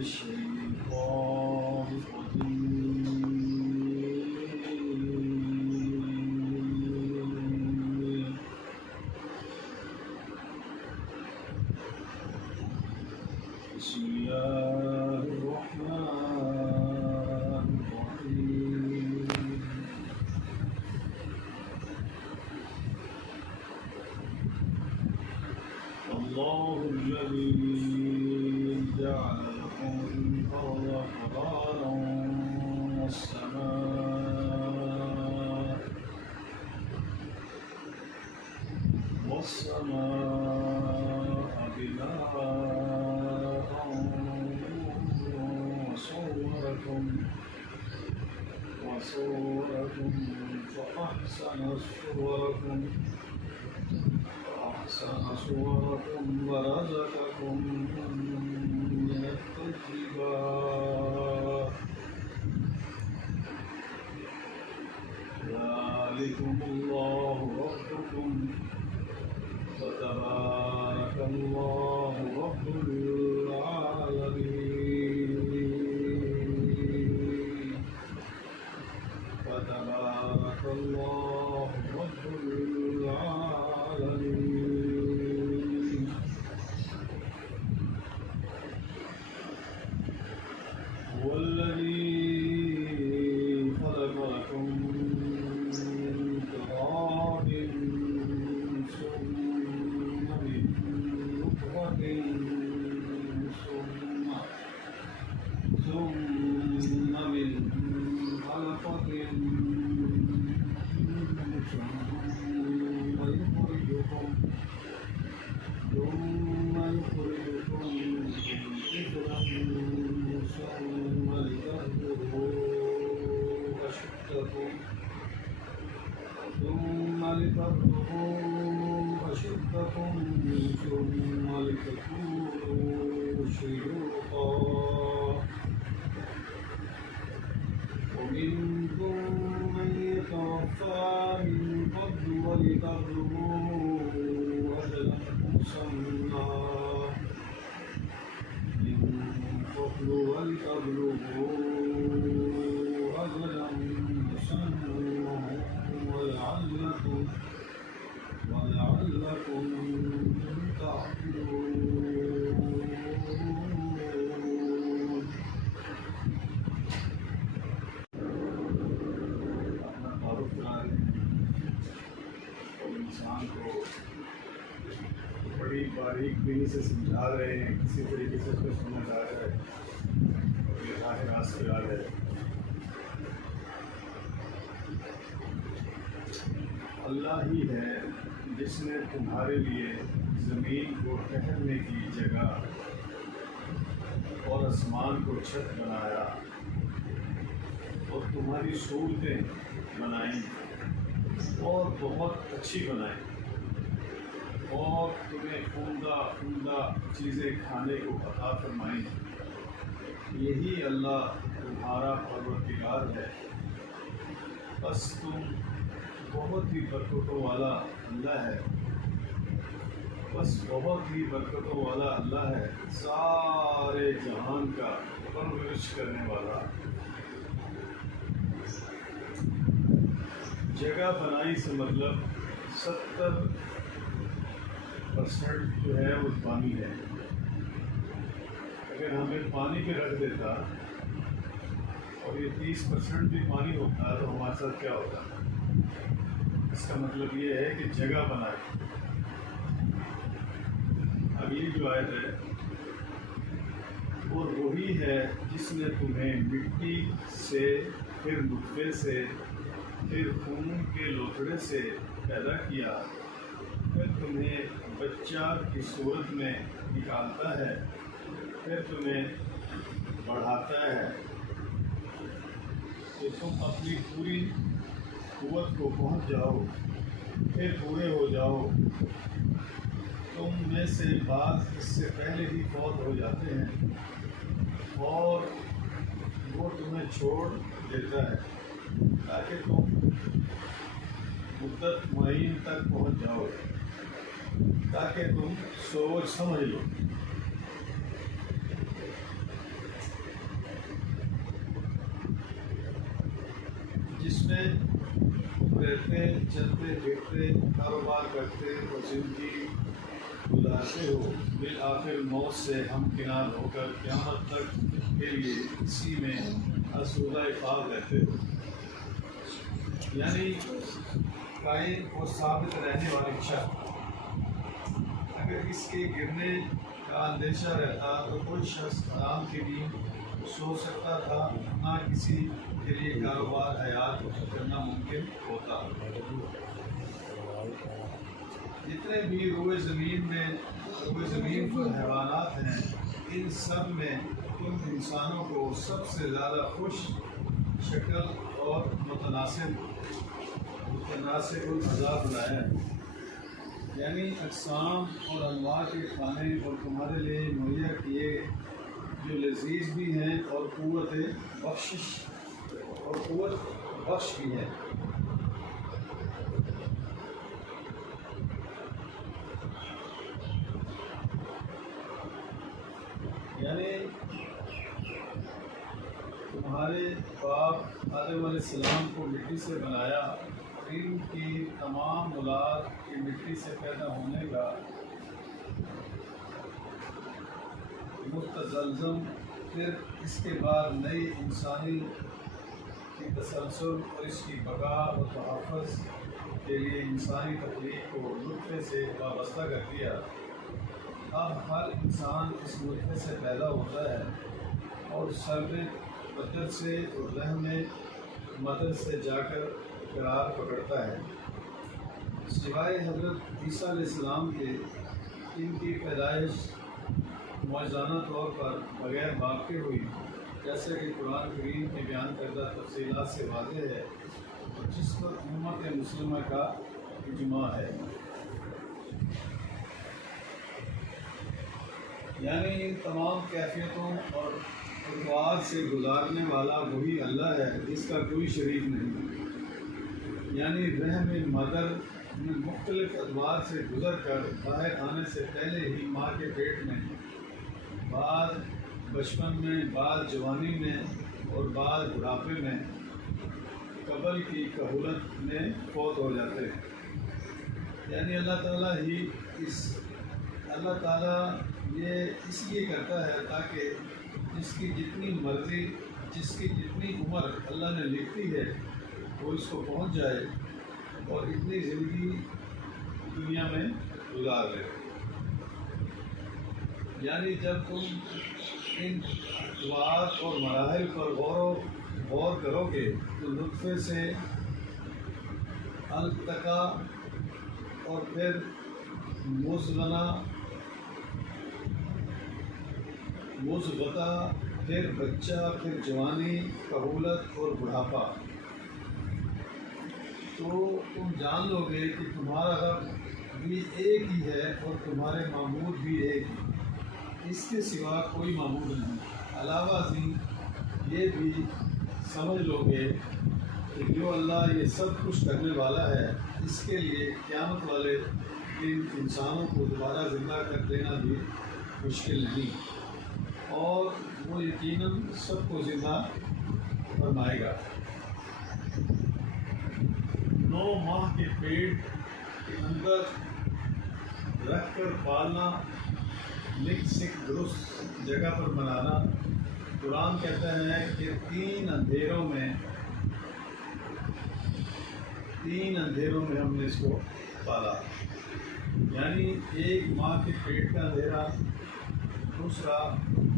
الشيطان الرجيم بسم الله الرحمن الرحيم الله الذي جعل لكم الأرض قرارا والسماء بناء وصوركم فأحسن صوركم ورزقكم من الطيبات ذلكم الله ربكم فتبارك الله رب العالمين فتبارك الله رب العالمين هو الذي خلق لكم من تراب ثم من نطفة ثم من علقة ثم يخرجكم طفلا ثم لتبلغوا أشدكم ثم لتكونوا شيوخا ومنكم من يتوفى من قبل ولتبلغوا أجلا مسمى ولعلكم تعقلون اپنا تعارف کرا رہے ہیں اور انسان کو بڑی باریک بینی سے سمجھا رہے ہیں، کسی طریقے سے اس کو سمجھ آ رہا ہے اور یہ راہ راست کرا رہے ہیں۔ اللہ ہی ہے جس نے تمہارے لیے زمین کو ٹھہرنے کی جگہ اور آسمان کو چھت بنایا اور تمہاری صورتیں بنائیں اور بہت اچھی بنائیں اور تمہیں عمدہ چیزیں کھانے کو عطا فرمائیں۔ یہی اللہ تمہارا پروردگار ہے، بس تم بہت ہی برکتوں والا اللہ ہے، سارے جہان کا پرورش کرنے والا۔ جگہ بنائی سے مطلب 70% جو ہے وہ پانی ہے۔ اگر ہمیں پانی پہ رکھ دیتا اور یہ 30% بھی پانی ہوتا تو ہمارے ساتھ کیا ہوتا؟ اس کا مطلب یہ ہے کہ جگہ بنائی۔ اب یہ جو آیت ہے اور وہی ہے جس نے تمہیں مٹی سے، پھر نطفے سے، پھر خون کے لوتھڑے سے پیدا کیا، پھر تمہیں بچہ کی صورت میں نکالتا ہے، پھر تمہیں بڑھاتا ہے کہ تم اپنی پوری قوت کو پہنچ جاؤ، پھر پورے ہو جاؤ۔ تم میں سے بعض اس سے پہلے ہی فوت ہو جاتے ہیں اور وہ تمہیں چھوڑ دیتا ہے تاکہ تم مدت معین تک پہنچ جاؤ، تاکہ تم سوچ سمجھ لو۔ میں رہتے چلتے پھرتے کاروبار کرتے اور زندگی گزارتے ہو، بالآخر موت سے ہمکنار ہو کر قیامت تک کے لیے اسی میں آسودہ فاق رہتے ہو، یعنی قائم اور ثابت رہنے والی چھت۔ اگر اس کے گرنے کا اندیشہ رہتا تو کوئی شخص آرام کی نیند سو سکتا تھا، نہ کسی کے لیے کاروبار حیات کرنا ممکن ہوتا۔ جتنے بھی روئے زمین پر حیوانات ہیں، ان سب میں تم انسانوں کو سب سے زیادہ خوش شکل اور متناسب العذاب بنایا ہے، یعنی اقسام اور انواع کے کھانے اور تمہارے لیے مہیا کیے جو لذیذ بھی ہیں اور قوت بخش بھی ہیں۔ یعنی تمہارے باپ آدم علیہ السلام کو مٹی سے بنایا، ان کی تمام اولاد کی مٹی سے پیدا ہونے کا متزلزم، پھر اس کے بعد نئی انسانی کی تسلسل اور اس کی بقا و تحفظ کے لیے انسانی تخلیق کو نطفے سے وابستہ کر دیا۔ اب ہر انسان اس نطفے سے پیدا ہوتا ہے اور سرد بدر سے اور رحم مدر سے جا کر قرار پکڑتا ہے۔ سوائے حضرت عیسیٰ علیہ السلام کے، ان کی پیدائش معجزانہ طور پر بغیر باپ کے ہوئی، جیسے کہ قرآن کریم کے بیان کردہ تفصیلات سے واضح ہے اور جس پر امت مسلمہ کا اجماع ہے۔ یعنی ان تمام کیفیتوں اور خطوات سے گزارنے والا وہی اللہ ہے، جس کا کوئی شریک نہیں۔ یعنی رحم مادر میں مختلف ادوار سے گزر کر باہر آنے سے پہلے ہی ماں کے پیٹ میں، بعض بچپن میں، بعض جوانی میں اور بعض بڑھاپے میں قبل کی کہولت میں فوت ہو جاتے ہیں۔ یعنی اللہ تعالیٰ یہ اس لیے کرتا ہے تاکہ جس کی جتنی مرضی، جس کی جتنی عمر اللہ نے لکھی ہے وہ اس کو پہنچ جائے اور اتنی زندگی دنیا میں گزار لے۔ یعنی جب تم ان خطوات اور مراحل پر غور کرو گے تو نطفے سے التقا اور پھر مضغہ، پھر بچہ، پھر جوانی، کہولت اور بڑھاپا، تو تم جان لو گے کہ تمہارا رب بھی ایک ہی ہے اور تمہارے معبود بھی ایک ہی، اس کے سوا کوئی معبود نہیں۔ علاوہ ازیں یہ بھی سمجھ لو گے کہ جو اللہ یہ سب کچھ کرنے والا ہے، اس کے لیے قیامت والے دن انسانوں کو دوبارہ زندہ کر دینا بھی مشکل نہیں، اور وہ یقیناً سب کو زندہ فرمائے گا۔ 9 ماہ کے پیٹ کے اندر رکھ کر پالنا، لکھ سکھ درست جگہ پر بنانا۔ قرآن کہتا ہے کہ 3 اندھیروں میں ہم نے اس کو پالا، یعنی 1 ماہ کے پیٹ کا اندھیرا، دوسرا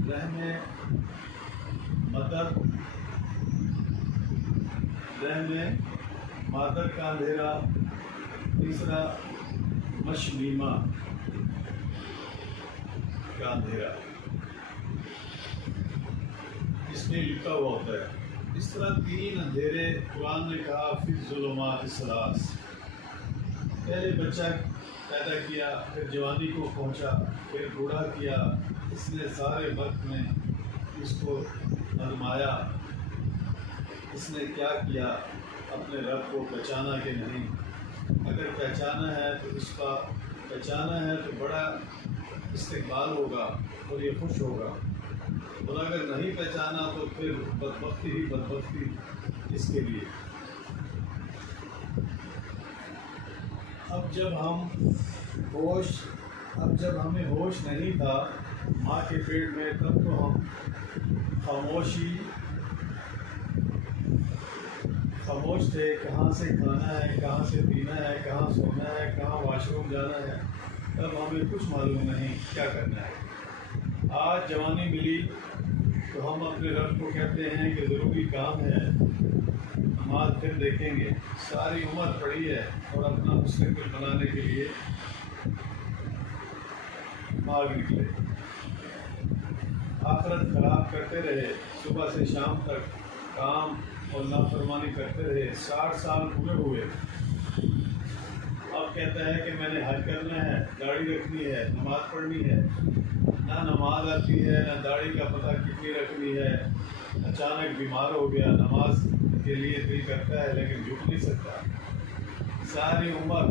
رحم مادر کا اندھیرا، تیسرا مشمیمہ کا اندھیرا، اس میں لکھا ہوا ہوتا ہے۔ اس طرح 3 اندھیرے قرآن نے کہا فی الظلمات الثلاث۔ پہلے بچہ پیدا کیا، پھر جوانی کو پہنچا، پھر بوڑھا کیا، اس نے سارے وقت میں اس کو آزمایا، اس نے کیا کیا، اپنے رب کو پہچانا کہ نہیں۔ اگر پہچانا ہے تو بڑا استقبال ہوگا اور یہ خوش ہوگا، اور اگر نہیں پہچانا تو پھر بدبختی ہی بدبختی اس کے لیے۔ اب جب ہمیں ہوش نہیں تھا ماں کے پیٹ میں، تب تو ہم خاموش تھے، کہاں سے کھانا ہے، کہاں سے پینا ہے، کہاں سونا ہے، کہاں واش روم جانا ہے، تب ہمیں کچھ معلوم نہیں کیا کرنا ہے۔ آج جوانی ملی تو ہم اپنے رب کو کہتے ہیں کہ ضروری کام ہے، نماز پھر دیکھیں گے۔ ساری عمر پڑی ہے اور اپنا مستقبل بنانے کے لیے بھاگ نکلے، آخرت خراب کرتے رہے، صبح سے شام تک کام اور نافرمانی کرتے رہے، 60 سال پورے ہوئے۔ اب کہتا ہے کہ میں نے حج کرنا ہے، داڑھی رکھنی ہے، نماز پڑھنی ہے۔ نہ نماز آتی ہے، نہ داڑھی کا پتہ کتنی رکھنی ہے، اچانک بیمار ہو گیا، نماز کے لیے دل کرتا ہے لیکن جھک نہیں سکتا۔ ساری عمر